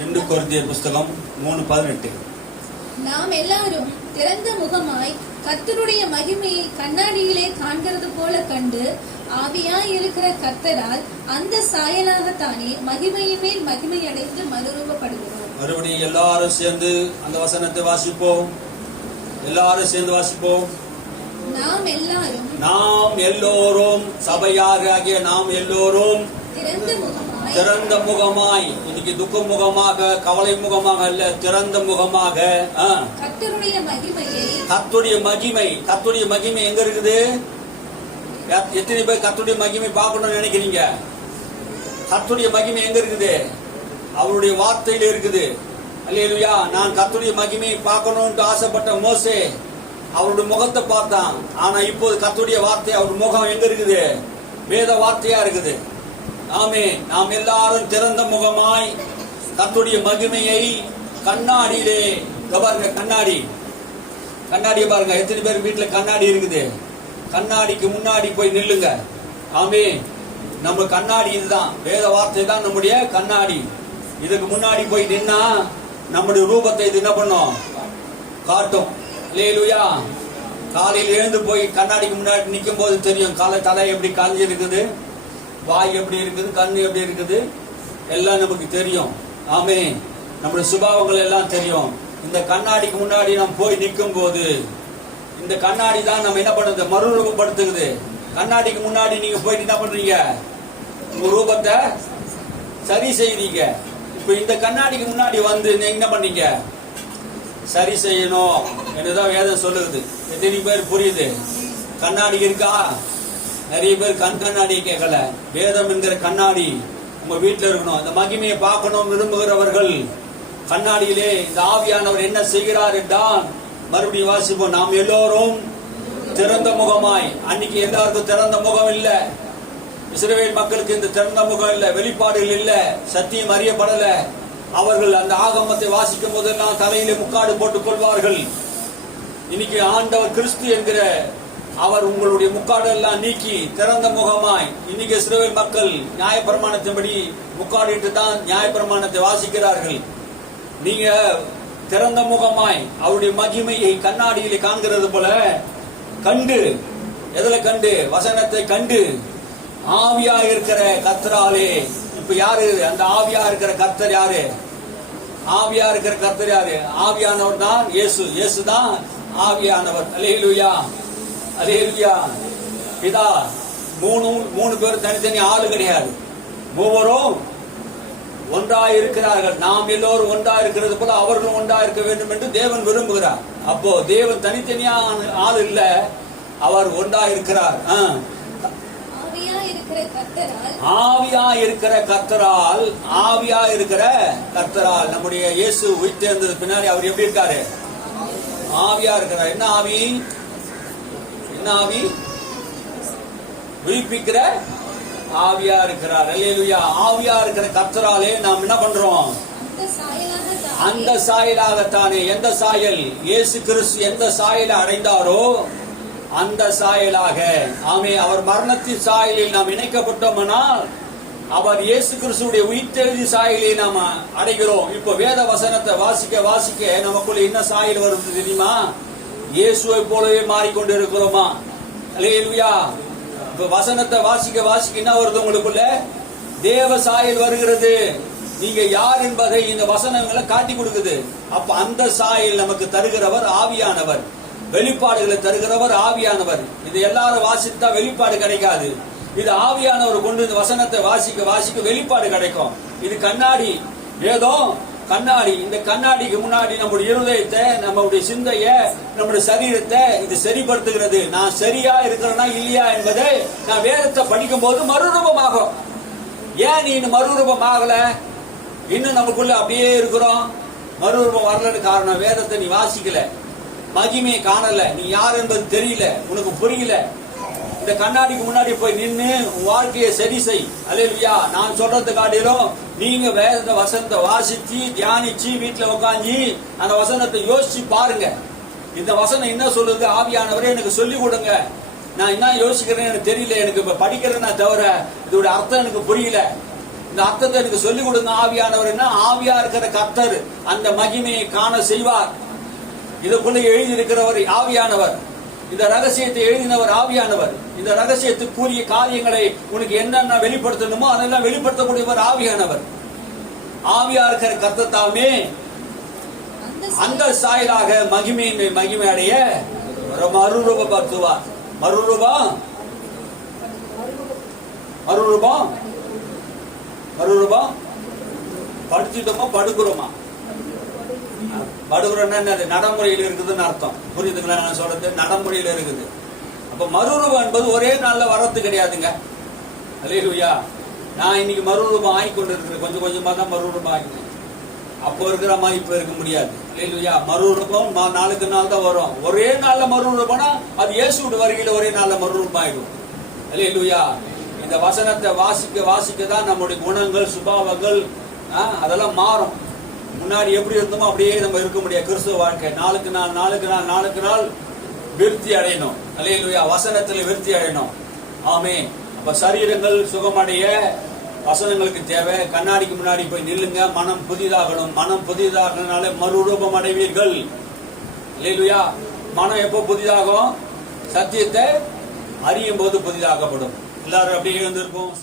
2 கொரிந்தியர் புஸ்தகம் 3:18. நாம் எல்லாரும் திறந்த முகமாய் கர்த்தருடைய மகிமையை கண்ணாடியிலே காண்கிறது போல கண்டு, ஆவியாய் இருக்கிற கர்த்தரால் அந்த சாயலாகத்தானே மகிமையின் மேல் மகிமை அடைந்து மறுரூபப்படுகிறோம். மறுபடியும் எல்லாரும் சேர்ந்து அந்த வசனத்தை வாசிப்போம். எல்லாரும் சேர்ந்து வாசிப்போம். நாம் எல்லோரும் சபையாராகிய நாம் எல்லோரும் திறந்த முகமாய், இன்னைக்கு துக்க முகமாக, கவலை முகமாக அல்ல, திறந்த முகமாக கர்த்தருடைய மகிமையை, கர்த்தருடைய மகிமை, கர்த்தருடைய மகிமை எங்க இருக்குது? எத்தனை பேர் கர்த்தருடைய மகிமை பார்க்கணும்னு நினைக்கிறீங்க? கர்த்தருடைய மகிமை எங்க இருக்குது? அவருடைய வார்த்தையில இருக்குது. அல்லேலூயா. நான் கர்த்தருடைய மகிமையை பார்க்கணும்னு ஆசைப்பட்ட மோசே அவருடைய முகத்தை பார்த்தான். ஆனா இப்போது கர்த்தருடைய வார்த்தை, அவர் முகம் எங்க இருக்குது? வேத வார்த்தையா இருக்குது. ஆமே. நாம் எல்லாரும் திறந்த முகமாய் கர்த்தருடைய மகிமையை கண்ணாடியிலே, பாருங்க, கண்ணாடியை பாருங்க. எத்தனை பேர் வீட்டுல கண்ணாடி இருக்குது? கண்ணாடிக்கு முன்னாடி போய் நில்லுங்க. ஆமே. நம்ம கண்ணாடி இதுதான், வேத வார்த்தை தான் நம்முடைய கண்ணாடி. இதுக்கு முன்னாடி போய் நின்னா நம்முடைய ரூபத்தை இது என்ன பண்ணும்? காட்டும். அல்லேலூயா. காலையில் எழுந்து போய் கண்ணாடிக்கு முன்னாடி நிற்கும் போது தெரியும் தலை எப்படி காஞ்சி இருக்குது, வாய் எப்படி இருக்குது, கண்ணு எப்படி இருக்குது, எல்லாம் நமக்கு தெரியும். ஆமே. நம்முடைய சுபாவங்கள் எல்லாம் தெரியும். இந்த கண்ணாடிக்கு முன்னாடி நாம் போய் நிற்கும் போது இந்த கண்ணாடி தான் நம்ம என்ன பண்ணுது? மறுரூபப்படுத்துகிறது. கண்ணாடிக்கு முன்னாடி நீங்க போயிட்டு என்ன பண்றீங்க? உங்க ரூபத்தை சரி செய்றீங்க. இப்ப இந்த கண்ணாடிக்கு முன்னாடி வந்து நீங்க என்ன பண்ணீங்க? சரி செய்யணும் என்றுதான் வேதம் சொல்லுது. எத்தனை பேர் புரியுது? கண்ணாடி இருக்கா? நிறைய பேர் கண்ணாடி கேட்கல. வேதம் என்கிற கண்ணாடி உங்க வீட்டுல இருக்கணும். இந்த மகிமையை பார்க்கணும் விரும்புகிறவர்கள் கண்ணாடியிலே இந்த ஆவியானவர் என்ன செய்கிறார் என்றால், மறுபடியும் வாசிப்போம். நாம் எல்லோரும் திறந்த முகமாய். அன்னைக்கு எல்லாருக்கும் திறந்த முகம் இல்ல. இஸ்ரவேல் மக்களுக்கு இந்த திறந்த முகம் இல்ல, வெளிப்பாடுகள் இல்ல, சத்தியம் அறியப்படல. அவர்கள் அந்த ஆகமத்தை வாசிக்கும் போதெல்லாம் தலையிலே முக்காடு போட்டுக் கொள்வார்கள். இன்னைக்கு ஆண்டவர் கிறிஸ்து என்கிற அவர் உங்களுடைய முக்காடு எல்லாம் நீக்கி திறந்த முகமாய், இன்னைக்கு இஸ்ரவேல் மக்கள் நியாயப்பிரமாணத்தின்படி முக்காடிட்டு தான் நியாயப்பிரமாணத்தை வாசிக்கிறார்கள். நீங்க திறந்த முகமாய் அவருடைய மகிமையை கண்ணாடியிலே காண்கிறது போல கண்டு, எதுல கண்டு? வசனத்தை கண்டு ஆவியா இருக்கிற கர்த்தராலே. இப்ப யாரு அந்த ஆவியா இருக்கிற கர்த்தர்? யாரு ஆவியா இருக்கிற கர்த்தர்? யாரு? ஆவியானவர் தான் இயேசு. இயேசு தான் ஆவியானவர். அல்லேலூயா, அல்லேலூயா. இதா மூணு பேர் தனித்தனி ஆளு கிடையாது, மூவரும் ஒன்றாய் இருக்கிறார்கள். நாம் எல்லோரும் ஒன்றாய் இருக்கிறது போல அவர்களும் ஒன்றாய் இருக்க வேண்டும் என்று தேவன் விரும்புகிறார். அப்போ தேவன் தனித்தனியா ஆள் இல்ல, அவர் ஒன்றாய் இருக்கிறார். ஆவியா இருக்கிற கர்த்தரால், ஆவியா இருக்கிற கர்த்தரால். நம்முடைய இயேசு உயிர்த்தெழுந்தது பின்னாடி அவர் எப்படி இருக்காரு? ஆவியா இருக்கிறார். என்ன ஆவி? என்ன ஆவி? உயிர்ப்பிக்கிற ஆவியா இருக்கிறார். அல்லேலூயா. ஆவியா இருக்கிற கர்த்தராலே நாம் என்ன பண்றோம்? அந்த சாயலாகத்தானே. எந்த சாயல்? இயேசு கிறிஸ்து எந்த சாயலை அடைந்தாரோ அந்த சாயலாக. ஆமே. அவர் மரணத்தின் சாயலில் நாம் இணைக்கப்பட்டோம்னால் அவர் இயேசு கிறிஸ்துடைய உயிர்த்தெழுதி சாயலை நாம் அடைகிறோம். இப்போ வேத வசனத்தை வாசிக்க வாசிக்க நமக்குள்ள என்ன சாயல் வரும் தெரியுமா? இயேசுவை போலவே மாறிக்கொண்டு இருக்கிறோமா? அல்லேலூயா. வசனத்தை வாசிக்க வாசிக்க என்ன வருது உங்களுக்குள்ள? தேவ சாயல் வருகிறது. நீங்க யார் என்பதை இந்த வசனங்களை காட்டி கொடுக்குது. அப்ப அந்த சாயல் நமக்கு தருகிறவர் ஆவியானவர். வெளிப்பாடுகளை தருகிறவர் ஆவியானவர். இது எல்லாரும் வாசித்தா வெளிப்பாடு கிடைக்காது. இது ஆவியானவர் கொண்டு இந்த வசனத்தை வாசிக்க வாசிக்க வெளிப்பாடு கிடைக்கும். இது கண்ணாடி, வேதம் கண்ணாடி. இந்த கண்ணாடிக்கு முன்னாடி நம்முடைய இருதயத்தை, நம்முடைய சிந்தைய, நம்முடைய சரீரத்தை இது சரிப்படுத்துகிறது. நான் சரியா இருக்கிறேனா இல்லையா என்பதை நான் வேதத்தை படிக்கும் போது மறுரூபமாகும். ஏன் நீ மறுரூபம் ஆகல? இன்னும் நமக்குள்ள அப்படியே இருக்கிறோம். மறுரூபம் வரலன்னு காரணம் வேதத்தை நீ வாசிக்கல, மகிமையை காணல, நீ யார் என்பது தெரியல, உனக்கு புரியல. இந்த கண்ணாடிக்கு முன்னாடி போய் நின்று உன் வாழ்க்கையை சரி செய். அல்லேலூயா. நான் சொல்றது காட்டிலும் நீங்க வேத வசனத்தை வாசிச்சு தியானிச்சு வீட்டுல உட்காந்து அந்த வசனத்தை யோசிச்சு பாருங்க. இந்த வசனம் என்ன சொல்லுது? ஆவியானவரே எனக்கு சொல்லி கொடுங்க, நான் என்ன யோசிக்கிறேன்னு எனக்கு தெரியல, எனக்கு இப்ப படிக்கிறேன்னா தவிர இதோட அர்த்தம் எனக்கு புரியல, இந்த அர்த்தத்தை எனக்கு சொல்லி கொடுங்க ஆவியானவர். என்ன? ஆவியா இருக்கிற கர்த்தர் அந்த மகிமையை காண செய்வார். இதுக்குள்ள எழுதி இருக்கிறவர் ஆவியானவர். இந்த ரகசியத்தை எழுதினவர் ஆவியானவர். இந்த ரகசியத்துக்கு கூறிய காரியங்களை உனக்கு என்னென்ன வெளிப்படுத்தணுமோ அதெல்லாம் வெளிப்படுத்தக்கூடியவர் ஆவியானவர். ஆவியா இருக்கிற கர்த்தத்தாமே அந்த சாயலாக மகிமை அடைய மறுரூபப்படுத்துவார். மறுரூபம் படுத்திட்டோமா படுக்கிறோமா? படுகிறோம்னா அது நடைமுறையில் இருக்குதுன்னு அர்த்தம். புரியுதுங்களா நான் சொல்றது? நடைமுறையில் இருக்குது. அப்ப மறுரூபம் என்பது ஒரே நாள்ல வரது கிடையாதுங்க. அல்லேலூயா. நான் இன்னைக்கு மறுரூபம் ஆகிக்கொண்டு இருக்கிறேன். கொஞ்சம் கொஞ்சமா தான் மறுரூபம் ஆகிக்கிறேன். அப்போ இருக்கிற மாதிரி இப்ப இருக்க முடியாது. அல்லேலூயா. மறுரூபம் நாளுக்கு நாள் தான் வரும். ஒரே நாள்ல மறுரூபம்னா அது இயேசுவோட வருகையில ஒரே நாள்ல மறுரூபம் ஆயிடும். அல்லேலூயா. இந்த வசனத்தை வாசிக்க வாசிக்க தான் நம்முடைய குணங்கள், சுபாவங்கள் அதெல்லாம் மாறும். முன்னாடி எப்படி இருந்தோமோ அப்படியே நம்ம இருக்க முடியாது. கிறிஸ்துவ வாழ்க்கை நாளுக்கு நாள் விருத்தி அடையணும். அல்லேலூயா. வசனத்துல விருத்தி அடையணும். ஆமே. அப்ப சரீரங்கள் சுகமடைய வசனங்களுக்கு தேவை. கண்ணாடிக்கு முன்னாடி போய் நில்லுங்க. மனம் புதிதாகணும். மனம் புதிதாகனால மறுரூபம் அடைவீர்கள். அல்லேலூயா. மனம் எப்போ புதிதாகும்? சத்தியத்தை அறியும் போது புதிதாகப்படும். எல்லாரும் அப்படியே இருந்திருப்போம்.